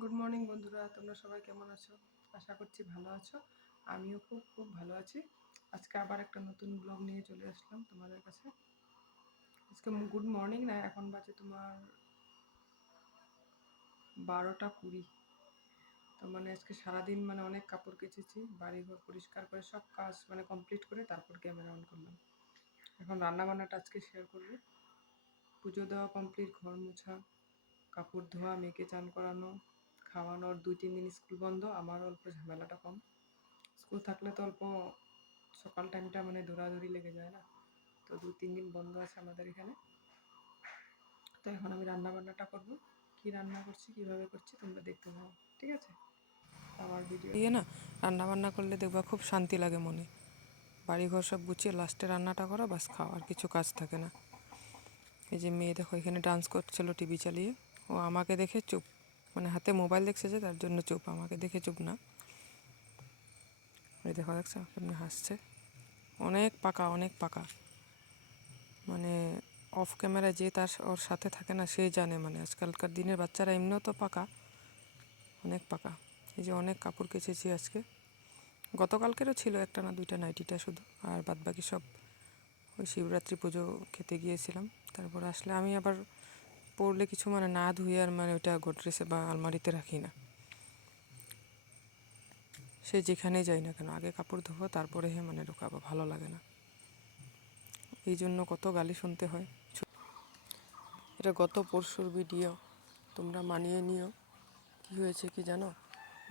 Good morning বন্ধুরা, তোমরা সবাই কেমন আছো? আশা করছি ভালো আছো। আমিও খুব খুব ভালো আছি। আজকে আবার একটা নতুন ব্লগ নিয়ে চলে আসলাম তোমাদের কাছে। আজকে গুড মর্নিং না, এখন বাজে তোমার 12টা 20। তো আজকে সারাদিন অনেক কাপড় কেচেছি, বাড়িঘর পরিষ্কার করে সব কাজ কমপ্লিট করে তারপর ক্যামেরা অন করলাম। এখন রান্নাবান্নাটা আজকে শেয়ার করবো। পুজো দেওয়া কমপ্লিট, ঘর মোছা, কাপড় ধোয়া, মেয়েকে চান করানো, খাওয়ানোর 2-3 দিন স্কুল বন্ধ, আমার অল্প ঝামেলাটা কম। স্কুল থাকলে তো অল্প সকাল টাইমটা দৌড়াদৌড়ি লেগে যায় না। তো 2-3 দিন বন্ধ আছে আমাদের এখানে। তো এখন আমি রান্নাবান্নাটা করবো। কি রান্না করছি, কিভাবে করছি তোমরা দেখতে পাবো, ঠিক আছে? আমার ভিডিও দিয়ে না রান্নাবান্না করলে দেখবা খুব শান্তি লাগে মনে। বাড়িঘর সব গুছিয়ে লাস্টে রান্নাটা করো, বাস খাও, আর কিছু কাজ থাকে না। এই যে মেয়ে দেখো এখানে ডান্স করছিল টিভি চালিয়ে, ও আমাকে দেখে চুপ, হাতে মোবাইল দেখছে যে তার জন্য চুপ, আমাকে দেখে চুপ না। এই দেখো, দেখছো কেমনি হাসছে। অনেক পাকা, অনেক পাকা। অফ ক্যামেরা যে তার ওর সাথে থাকে না সেই জানে। আজকালকার দিনের বাচ্চারা এমনিও তো পাকা, অনেক পাকা। এই যে অনেক কাপড় কেচেছি আজকে। গতকালকেরও ছিল একটা না দুইটা নাইটিটা শুধু, আর বাদবাকি সব ওই শিবরাত্রি পুজো খেতে গিয়েছিলাম। তারপর আসলে আমি আবার পরলে কিছু না ধুয়ে আর ওইটা গোডরেজে বা আলমারিতে রাখি না। সে যেখানেই যাই না কেন আগে কাপড় ধোবো, তারপরে ঢোকাবো, ভালো লাগে না। এই জন্য কত গালি শুনতে হয়। এটা গত পরশুর ভিডিও, তোমরা মানিয়ে নিও। কি হয়েছে কি জানো,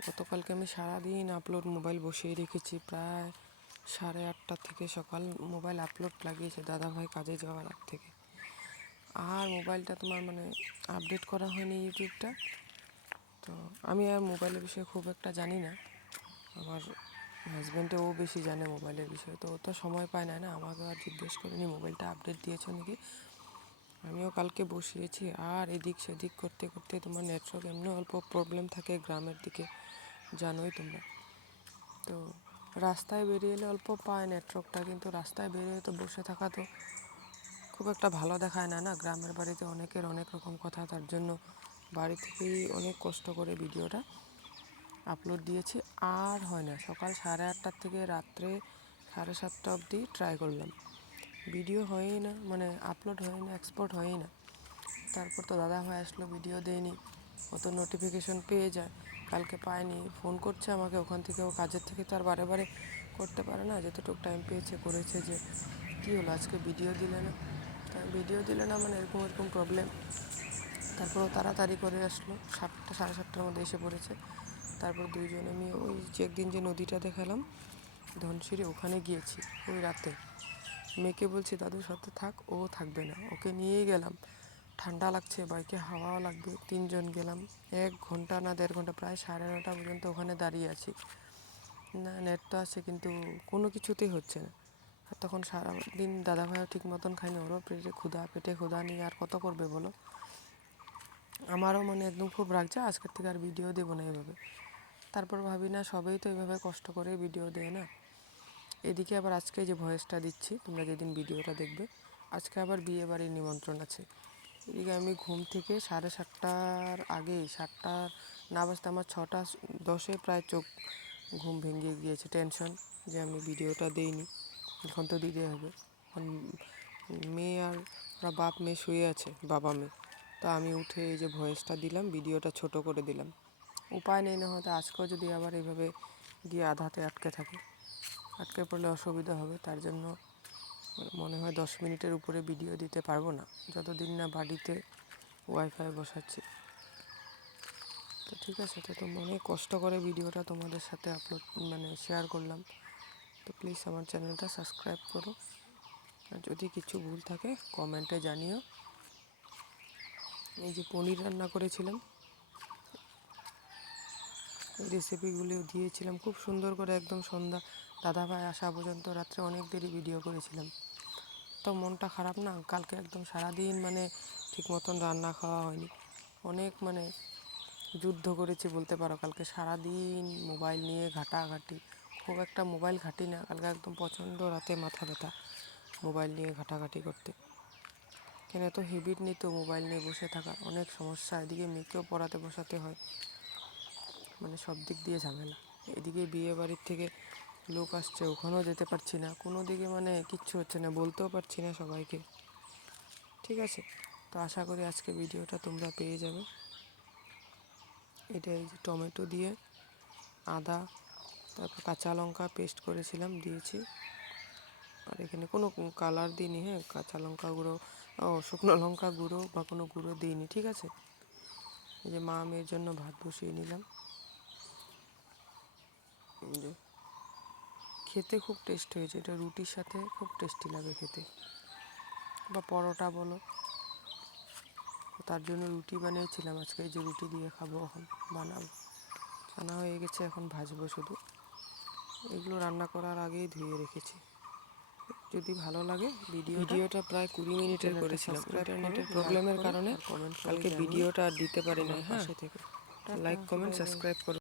গতকালকে আমি সারাদিন আপলোড মোবাইল বসিয়ে রেখেছি, প্রায় 8:30 থেকে সকাল মোবাইল আপলোড লাগিয়েছে দাদাভাই কাজে যাওয়ার আগ থেকে। আর মোবাইলটা তোমার আপডেট করা হয়নি ইউটিউবটা। তো আমি আর মোবাইলের বিষয়ে খুব একটা জানি না। আমার হাজব্যান্ডও বেশি জানে মোবাইলের বিষয়ে, তো ও তো সময় পায় না না, আমাকে আর জিজ্ঞেস করিনি মোবাইলটা আপডেট দিয়েছো নাকি। আমিও কালকে বসিয়েছি, আর এদিক সেদিক করতে করতে তোমার নেটওয়ার্ক এমনি অল্প প্রবলেম থাকে গ্রামের দিকে, জানোই তোমরা। তো রাস্তায় বেরিয়ে এলে অল্প পায় নেটওয়ার্কটা, কিন্তু রাস্তায় বেরিয়ে তো বসে থাকা তো খুব একটা ভালো দেখায় না না। গ্রামের বাড়িতে অনেকের অনেক রকম কথা, তার জন্য বাড়ি থেকেই অনেক কষ্ট করে ভিডিওটা আপলোড দিয়েছি। আর হয় না, সকাল 8:30 থেকে রাত্রে 7:30 অবধি ট্রাই করলাম, ভিডিও হয়ই না, আপলোড হয়ই না, এক্সপোর্ট হয়ই না। তারপর তো দাদা ভাই আসলো, ভিডিও দেয়নি, ও তো নোটিফিকেশন পেয়ে যায়। কালকে পায়নি, ফোন করছে আমাকে ওখান থেকে, ও কাজের থেকে তো আর বারে বারে করতে পারে না, যতটুকু টাইম পেয়েছে করেছে। যে কী হলো আজকে ভিডিও দিলে না, ভিডিও দিলে না এরকম এরকম প্রবলেম। তারপর ও তাড়াতাড়ি করে আসলো, 7টা 7:30টার মধ্যে এসে পড়েছে। তারপর দুইজনে আমি ওই যে একদিন যে নদীটা দেখালাম ধনশিরি, ওখানে গিয়েছি ওই রাতে। মেয়েকে বলছি দাদুর সাথে থাক, ও থাকবে না, ওকে নিয়েই গেলাম। ঠান্ডা লাগছে, বাইকে হাওয়াও লাগবে, 3জন গেলাম। 1 ঘন্টা না 1.5 ঘন্টা, প্রায় 9:30 পর্যন্ত ওখানে দাঁড়িয়ে আছি। না নেট তো আছে কিন্তু কোনো কিছুতেই হচ্ছে না। আর তখন সারাদিন দাদাভাইও ঠিক মতন খায়নি, ওরও পেটে ক্ষুধা নিয়ে আর কত করবে বলো। আমারও একদম খুব রাখছে, আজকের থেকে আর ভিডিও দেবো না এভাবে। তারপর ভাবি না, সবাই তো এভাবে কষ্ট করে ভিডিও দেয় না। এদিকে আবার আজকে যে ভয়েসটা দিচ্ছি, তোমরা যেদিন ভিডিওটা দেখবে, আজকে আবার বিয়ে বাড়ির নিমন্ত্রণ আছে। এদিকে আমি ঘুম থেকে 7:30টার আগেই, 7টা না বাজতে আমার 6:10 প্রায় চোখ ঘুম ভেঙে গিয়েছে। টেনশন যে আমি ভিডিওটা দেইনি, এখন তো দিতে হবে। এখন মেয়ে আর ওরা বাপ মেয়ে শুয়ে আছে, বাবা মেয়ে। তো আমি উঠে এই যে ভয়েসটা দিলাম, ভিডিওটা ছোট করে দিলাম। উপায় নেই, না হয়তো আজকেও যদি আবার এইভাবে গিয়ে আধাতে আটকে পড়লে অসুবিধা হবে। তার জন্য মনে হয় 10 মিনিটের উপরে ভিডিও দিতে পারবো না, যতদিন না বাড়িতে ওয়াইফাই বসাচ্ছি। তো ঠিক আছে, তো অনেক কষ্ট করে ভিডিওটা তোমাদের সাথে আপলোড শেয়ার করলাম। তো প্লিজ আমার চ্যানেলটা সাবস্ক্রাইব করো, আর যদি কিছু ভুল থাকে কমেন্টে জানিও। এই যে পনির রান্না করেছিলাম, এই রেসিপিগুলিও দিয়েছিলাম খুব সুন্দর করে, একদম সন্ধ্যা দাদাভাই আসা পর্যন্ত রাত্রে অনেক দেরি ভিডিও করেছিলাম। তো মনটা খারাপ না, কালকে একদম সারাদিন ঠিক মতন রান্না খাওয়া হয়নি। অনেক যুদ্ধ করেছি বলতে পারো। কালকে সারাদিন মোবাইল নিয়ে ঘাটাঘাটি, খুব একটা মোবাইল ঘাটি না, কালকে একদম প্রচণ্ড রাতে মাথা ব্যথা মোবাইল নিয়ে ঘাটাঘাটি করতে। কেন এত হ্যাবিট নেই তো মোবাইল নিয়ে বসে থাকা, অনেক সমস্যা। এদিকে মেয়েকেও পড়াতে বসাতে হয়, মানে সব দিক দিয়ে ঝামেলা। এদিকে বিয়ে বাড়ির থেকে লোক আসছে, ওখানেও যেতে পারছি না, কোনো দিকে মানে কিচ্ছু হচ্ছে না, বলতেও পারছি না সবাইকে। ঠিক আছে, তো আশা করি আজকে ভিডিওটা তোমরা পেয়ে যাবে। এটা এই যে টমেটো দিয়ে আদা, তারপর কাঁচা লঙ্কা পেস্ট করেছিলাম দিয়েছি। আর এখানে কোনো কালার দিইনি, হ্যাঁ, কাঁচা লঙ্কা গুঁড়ো, শুকনো লঙ্কা গুঁড়ো বা কোনো গুঁড়ো দিইনি। ঠিক আছে, এই যে মা মেয়ের জন্য ভাত বসিয়ে নিলাম। এই যে খেতে খুব টেস্ট হয়েছে, এটা রুটির সাথে খুব টেস্টি লাগে খেতে, বা পরোটা বলো। তার জন্য রুটি বানিয়েছিলাম আজকে, এই যে রুটি দিয়ে খাবো, এখন বানাবো। ছানা হয়ে গেছে, এখন ভাজবো শুধু। এগুলো রান্না করার আগেই ধুয়ে রেখেছি। যদি ভালো লাগে ভিডিওটা প্রায় 20 মিনিটের করেছিলাম। ইন্টারনেটের প্রবলেমের কারণে কালকে ভিডিওটা আর দিতে পারি না। হ্যাঁ, লাইক কমেন্ট সাবস্ক্রাইব করো।